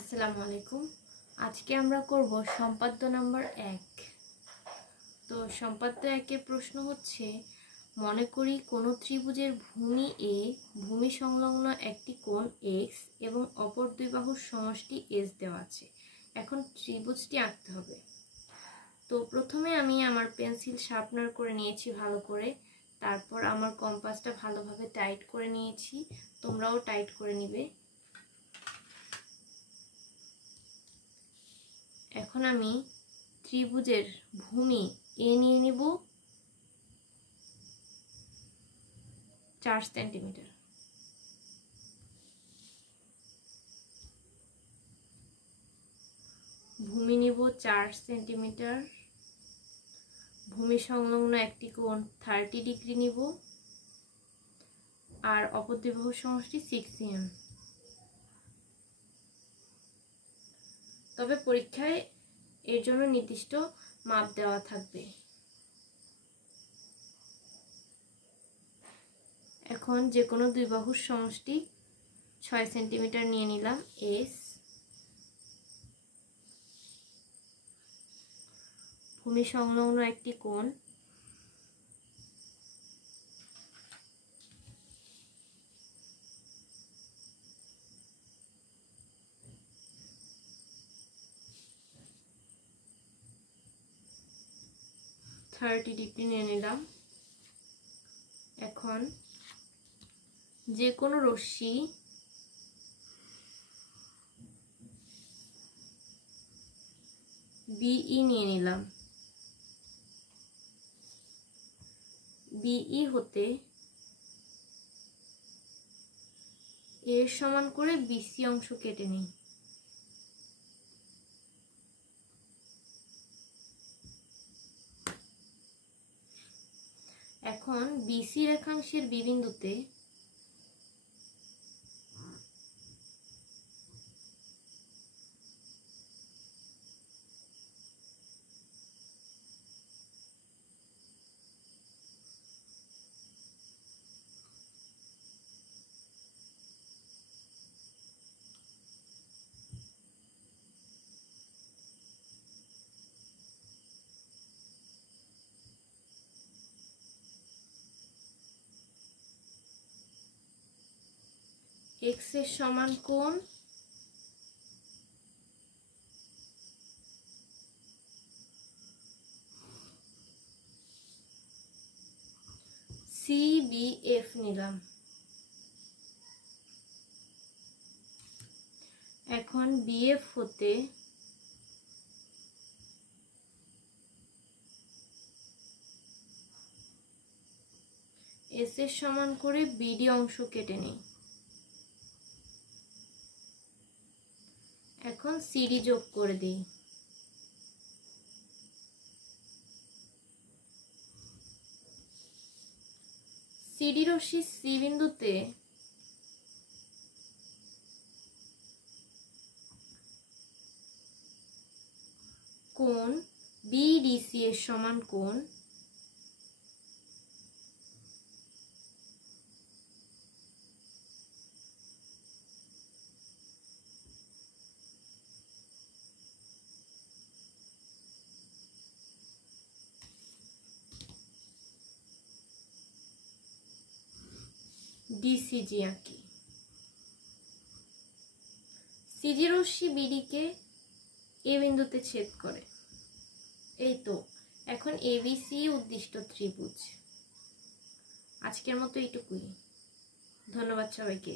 আসসালামু আলাইকুম। আজকে আমরা করব সম্পাদ্য নাম্বার 1। তো সম্পাদ্য 1-এর প্রশ্ন হচ্ছে, মনে করি কোন ত্রিভুজের ভূমি এ ভূমি সংলগ্ন একটি কোণ x এবং অপর দুই বাহুর সমষ্টি s দেওয়া আছে। এখন ত্রিভুজটি আঁকতে হবে। তো প্রথমে আমি আমার পেন্সিল শার্পনার করে নিয়েছি ভালো করে, তারপর আমার কম্পাসটা ভালোভাবে টাইট করে নিয়েছি, তোমরাও টাইট করে নিবে। এখন আমি ত্রিভুজের ভূমি এ নিয়ে নিব 4 সেন্টিমিটার। ভূমি নিব 4 সেন্টিমিটার। ভূমি সংলগ্ন একটি কোণ 30 ডিগ্রি নিব, আর অপর দুই বাহুর সমষ্টি 6 cm। তবে পরীক্ষায় এর জন্য নির্দিষ্ট মাপ দেওয়া থাকবে। এখন যে কোনো দুই বাহুর সমষ্টি 6 সেন্টিমিটার নিয়ে নিলাম s। ভূমি সংলগ্ন একটি কোণ ডিগ্রি নিয়ে নিলাম। এখন যে কোনো রশ্মি BE নিয়ে নিলাম। BE হতে এর সমান করে BC অংশ কেটে নিই। এখন BC রেখাংশের B বিন্দুতে x এর সমান কোণ CBF নিলাম। এখন BF হতে S এর সমান করে BD অংশ কেটে নিই। এখন CD যোগ করে দিই। CD রশ্মি C বিন্দুতে কোণ BDC এর সমান কোণ DCG আঁকি। CG রশ্মি BD কে A বিন্দুতে ছেদ করে। এই তো, এখন ABC উদ্দিষ্ট ত্রিভুজ। আজকের মতো এইটুকুই। ধন্যবাদ সবাইকে।